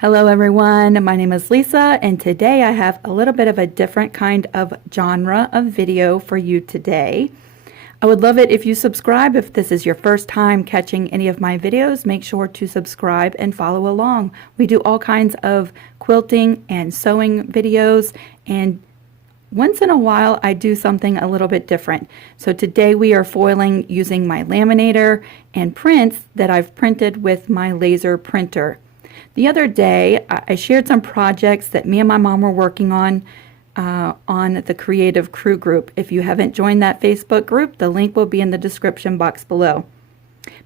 Hello everyone, my name is Lisa and today I have a little bit of a different kind of genre of video for you today. I would love it if you subscribe. If this is your first time catching any of my videos, make sure to subscribe and follow along. We do all kinds of quilting and sewing videos, and once in a while I do something a little bit different. So today we are foiling using my laminator and prints that I've printed with my laser printer. The other day, I shared some projects that me and my mom were working on the Creative Crew group. If you haven't joined that Facebook group, the link will be in the description box below.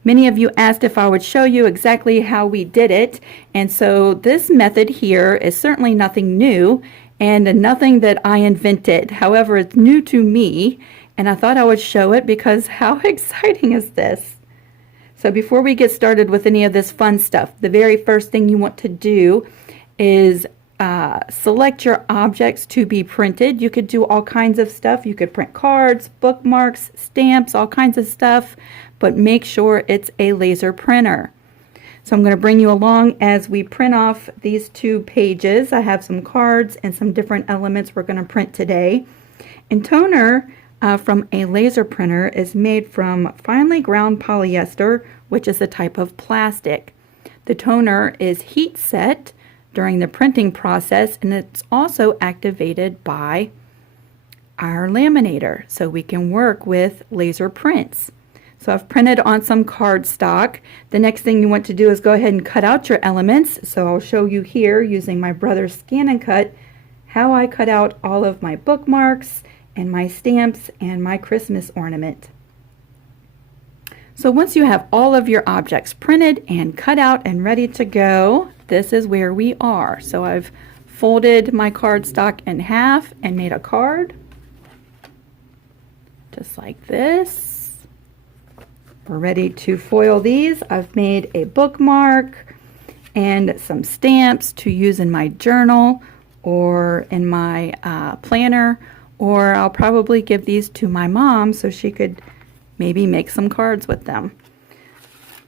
Many of you asked if I would show you exactly how we did it, and so this method here is certainly nothing new and nothing that I invented. However, it's new to me, and I thought I would show it because how exciting is this? So before we get started with any of this fun stuff, the very first thing you want to do is select your objects to be printed. You could do all kinds of stuff. You could print cards, bookmarks, stamps, all kinds of stuff, but make sure it's a laser printer. So I'm going to bring you along as we print off these two pages. I have some cards and some different elements we're going to print today. And toner from a laser printer is made from finely ground polyester, which is a type of plastic. The toner is heat set during the printing process, and it's also activated by our laminator, so we can work with laser prints. So I've printed on some cardstock. The next thing you want to do is go ahead and cut out your elements. So I'll show you here using my brother's Scan and Cut how I cut out all of my bookmarks and my stamps and my Christmas ornament. So once you have all of your objects printed and cut out and ready to go, this is where we are. So I've folded my cardstock in half and made a card, just like this. We're ready to foil these. I've made a bookmark and some stamps to use in my journal or in my planner, or I'll probably give these to my mom so she could maybe make some cards with them.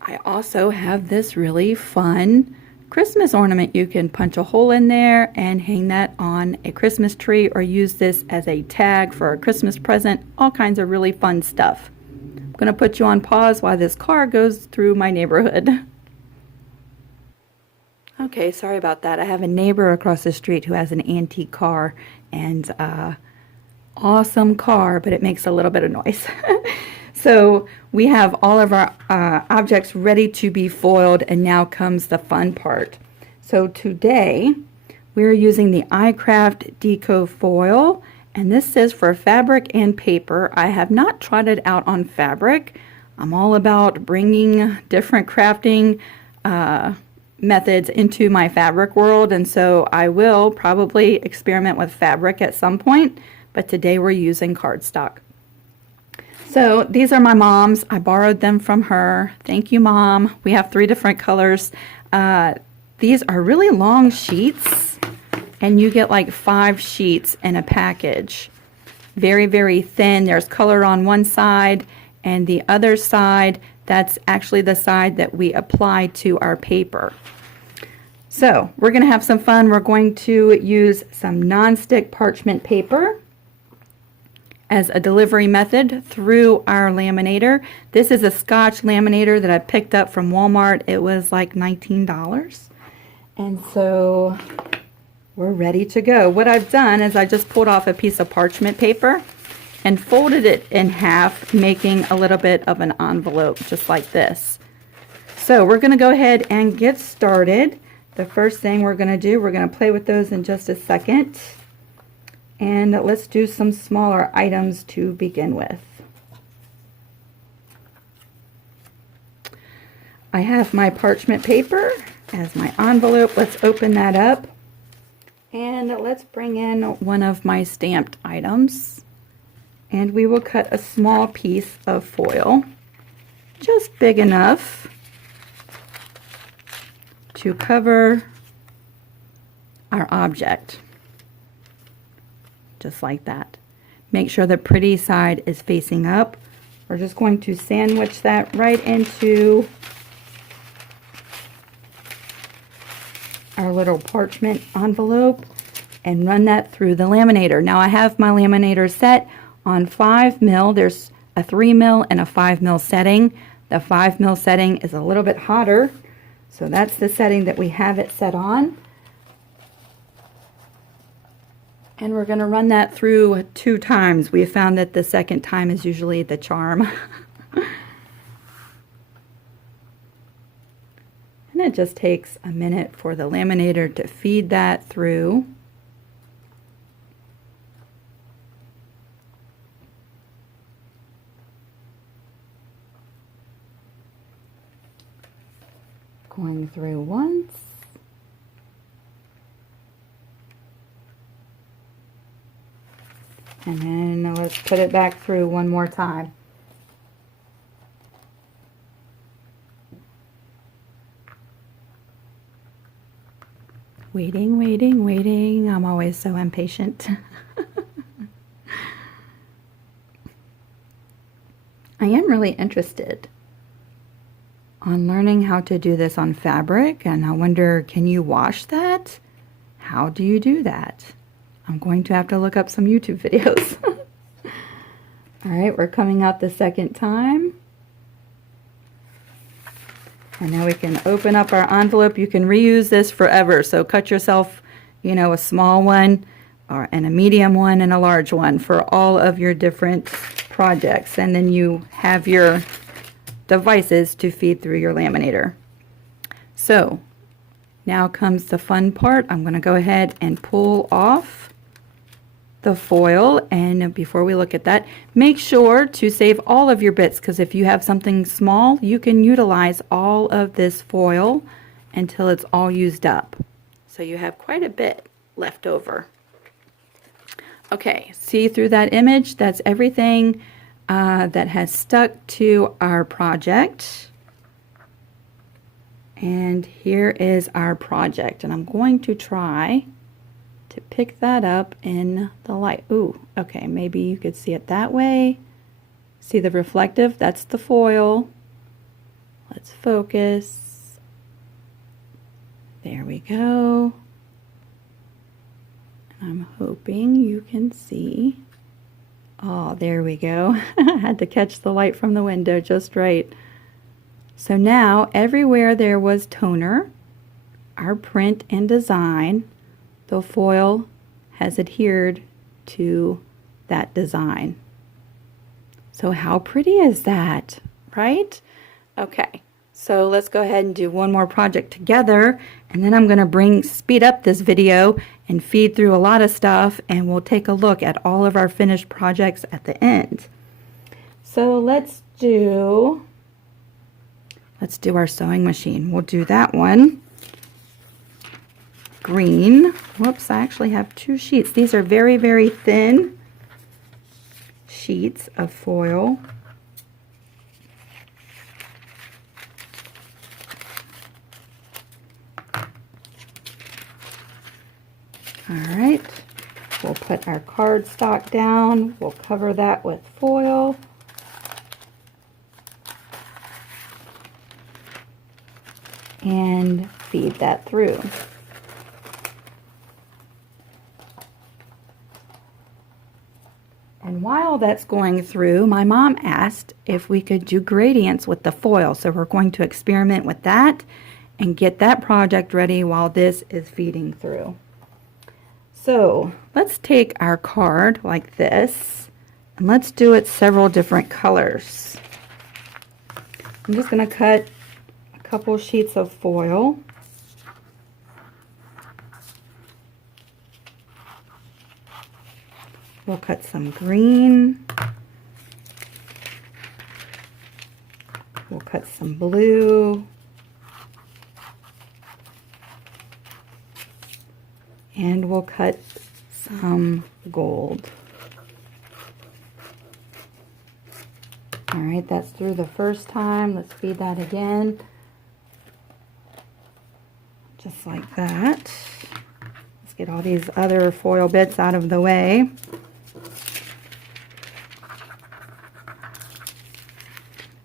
I also have this really fun Christmas ornament. You can punch a hole in there and hang that on a Christmas tree or use this as a tag for a Christmas present. All kinds of really fun stuff. I'm going to put you on pause while this car goes through my neighborhood. Okay, sorry about that. I have a neighbor across the street who has an antique car, and awesome car, but it makes a little bit of noise. So we have all of our objects ready to be foiled, and now comes the fun part. So today we're using the iCraft Deco Foil, and this is for fabric and paper. I have not tried it out on fabric. I'm all about bringing different crafting methods into my fabric world, and so I will probably experiment with fabric at some point, but today we're using cardstock. So these are my mom's. I borrowed them from her. Thank you, Mom. We have 3 different colors. These are really long sheets, and you get like 5 sheets in a package. Very, very thin. There's color on one side, and the other side, that's actually the side that we apply to our paper. So we're going to have some fun. We're going to use some non-stick parchment paper as a delivery method through our laminator. This is a Scotch laminator that I picked up from Walmart. It was like $19. And so we're ready to go. What I've done is I just pulled off a piece of parchment paper and folded it in half, making a little bit of an envelope just like this. So we're going to go ahead and get started. The first thing we're going to do, we're going to play with those in just a second. And let's do some smaller items to begin with. I have my parchment paper as my envelope. Let's open that up. And let's bring in one of my stamped items. And we will cut a small piece of foil, just big enough to cover our object. Just like that. Make sure the pretty side is facing up. We're just going to sandwich that right into our little parchment envelope and run that through the laminator. Now I have my laminator set on 5 mil. There's a 3 mil and a 5 mil setting. The 5 mil setting is a little bit hotter, so that's the setting that we have it set on. And we're going to run that through 2 times. We have found that the second time is usually the charm. And it just takes a minute for the laminator to feed that through. Going through once. And then let's put it back through one more time. Waiting, waiting, waiting. I'm always so impatient. I am really interested on learning how to do this on fabric, and I wonder, can you wash that? How do you do that? I'm going to have to look up some YouTube videos. All right, we're coming out the second time. And now we can open up our envelope. You can reuse this forever. So cut yourself, you know, a small one and a medium one and a large one for all of your different projects. And then you have your devices to feed through your laminator. So now comes the fun part. I'm going to go ahead and pull off the foil, and before we look at that, make sure to save all of your bits, because if you have something small, you can utilize all of this foil until it's all used up. So you have quite a bit left over. Okay, see through that image? That's everything that has stuck to our project. And here is our project, and I'm going to try to pick that up in the light. Ooh, okay, maybe you could see it that way. See the reflective? That's the foil. Let's focus. There we go. I'm hoping you can see. Oh, there we go. I had to catch the light from the window just right. So now, everywhere there was toner, our print and design, the foil has adhered to that design. So how pretty is that, right? Okay, so let's go ahead and do one more project together, and then I'm going to speed up this video and feed through a lot of stuff, and we'll take a look at all of our finished projects at the end. So let's do our sewing machine. We'll do that one. Green. Whoops, I actually have 2 sheets. These are very, very thin sheets of foil. All right, we'll put our cardstock down. We'll cover that with foil. And feed that through. And while that's going through, my mom asked if we could do gradients with the foil. So we're going to experiment with that and get that project ready while this is feeding through. So let's take our card like this, and let's do it several different colors. I'm just going to cut a couple sheets of foil. We'll cut some green. We'll cut some blue. And we'll cut some gold. All right, that's through the first time. Let's feed that again. Just like that. Let's get all these other foil bits out of the way.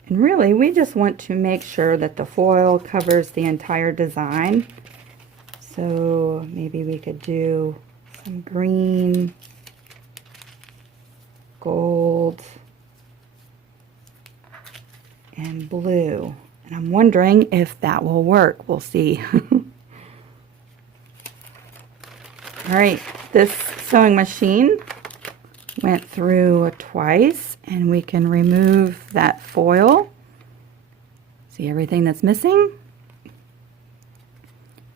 And really, we just want to make sure that the foil covers the entire design. So maybe we could do some green, gold, and blue. And I'm wondering if that will work. We'll see. All right, this sewing machine went through twice, and we can remove that foil. See everything that's missing?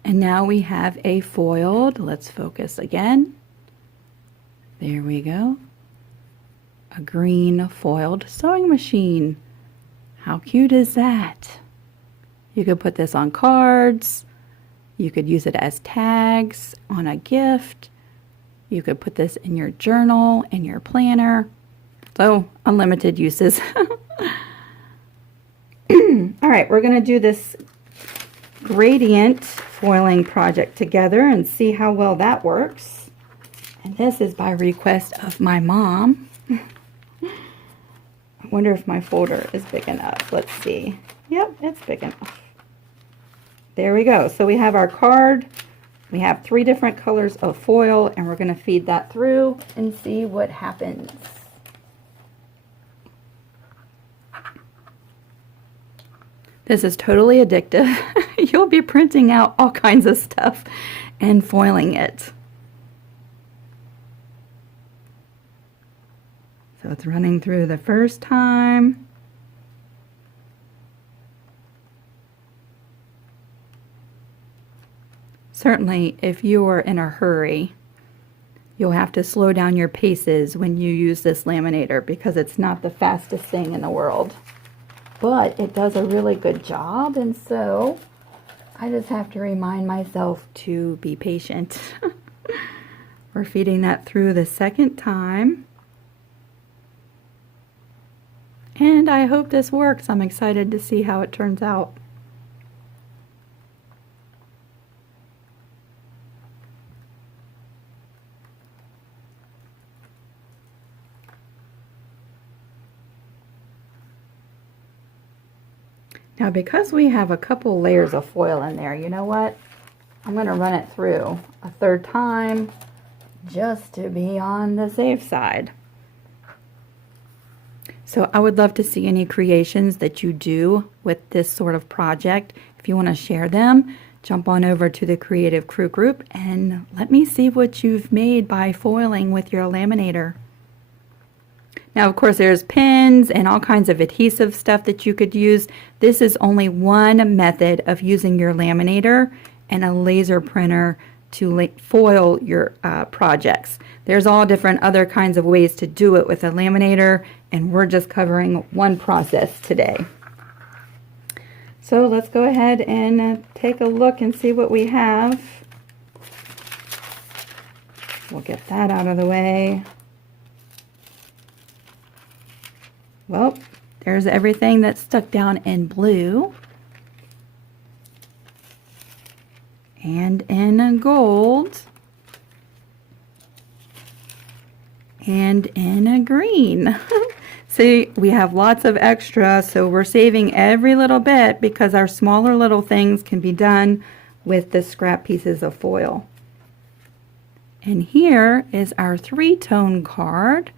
And now we have a foiled, let's focus again. There we go. A green foiled sewing machine. How cute is that? You could put this on cards. You could use it as tags on a gift. You could put this in your journal, in your planner. So, unlimited uses. All right, we're going to do this gradient foiling project together and see how well that works. And this is by request of my mom. I wonder if my folder is big enough. Let's see. Yep, it's big enough. There we go. So we have our card. We have 3 different colors of foil, and we're going to feed that through and see what happens. This is totally addictive. You'll be printing out all kinds of stuff and foiling it. So it's running through the first time. Certainly, if you are in a hurry, you'll have to slow down your paces when you use this laminator because it's not the fastest thing in the world. But it does a really good job, and so I just have to remind myself to be patient. We're feeding that through the second time. And I hope this works. I'm excited to see how it turns out. Now, because we have a couple layers of foil in there, you know what? I'm going to run it through a third time just to be on the safe side. So I would love to see any creations that you do with this sort of project. If you want to share them, jump on over to the Creative Crew group and let me see what you've made by foiling with your laminator. Now, of course, there's pins and all kinds of adhesive stuff that you could use. This is only one method of using your laminator and a laser printer to foil your projects. There's all different other kinds of ways to do it with a laminator, and we're just covering one process today. So let's go ahead and take a look and see what we have. We'll get that out of the way. Well, there's everything that's stuck down in blue and in gold and in a green. See, we have lots of extra, so we're saving every little bit because our smaller little things can be done with the scrap pieces of foil. And here is our 3-tone card.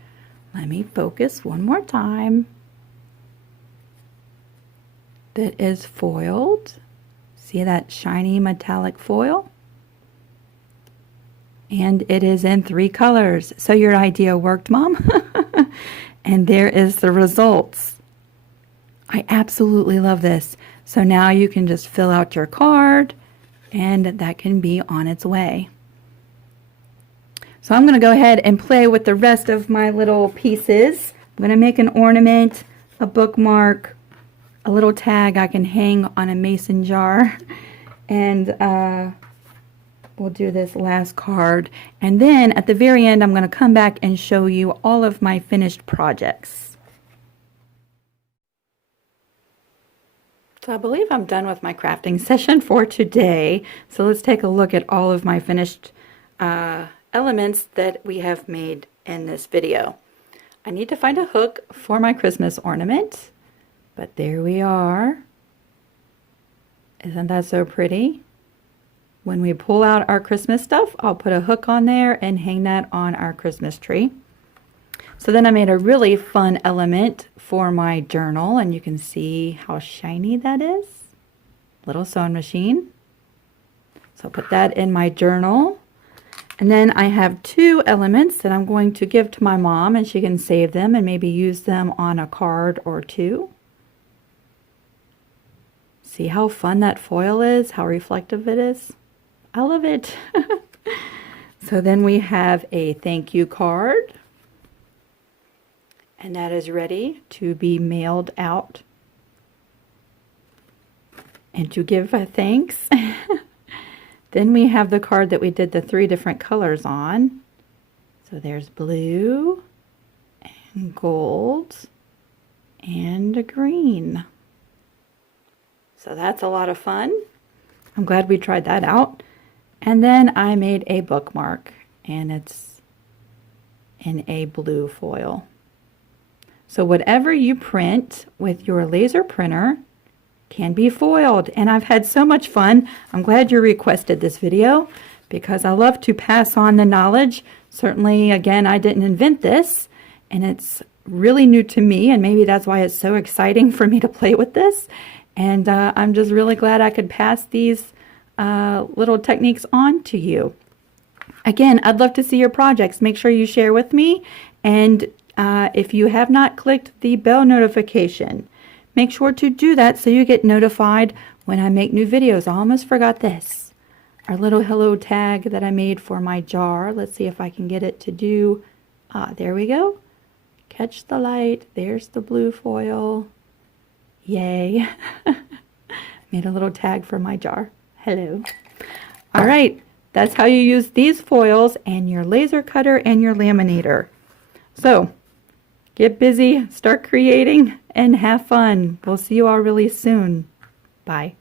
Let me focus one more time. That is foiled. See that shiny metallic foil? And it is in 3 colors. So your idea worked, Mom. And there is the results. I absolutely love this. So now you can just fill out your card and that can be on its way. So I'm going to go ahead and play with the rest of my little pieces. I'm going to make an ornament, a bookmark, a little tag I can hang on a mason jar, and we'll do this last card. And then at the very end, I'm going to come back and show you all of my finished projects. So I believe I'm done with my crafting session for today. So let's take a look at all of my finished elements that we have made in this video. I need to find a hook for my Christmas ornament, but there we are. Isn't that so pretty? when we pull out our Christmas stuff, I'll put a hook on there and hang that on our Christmas tree. So then I made a really fun element for my journal, and you can see how shiny that is. Little sewing machine. So I'll put that in my journal. And then I have two elements that I'm going to give to my mom, and she can save them and maybe use them on a card or two. See how fun that foil is, how reflective it is? I love it. So then we have a thank you card. And that is ready to be mailed out and to give a thanks. Then we have the card that we did the 3 different colors on. So there's blue and gold and green. So that's a lot of fun. I'm glad we tried that out. And then I made a bookmark, and it's in a blue foil. So whatever you print with your laser printer can be foiled. And I've had so much fun. I'm glad you requested this video because I love to pass on the knowledge. Certainly, again, I didn't invent this, and it's really new to me, and maybe that's why it's so exciting for me to play with this. And I'm just really glad I could pass these little techniques on to you. Again, I'd love to see your projects. Make sure you share with me, and if you have not clicked the bell notification, make sure to do that so you get notified when I make new videos. I almost forgot this. Our little hello tag that I made for my jar. Let's see if I can get it to do. There we go. Catch the light. There's the blue foil. Yay. Made a little tag for my jar. Hello. All right. That's how you use these foils and your laser cutter and your laminator. So, get busy, start creating, and have fun. We'll see you all really soon. Bye.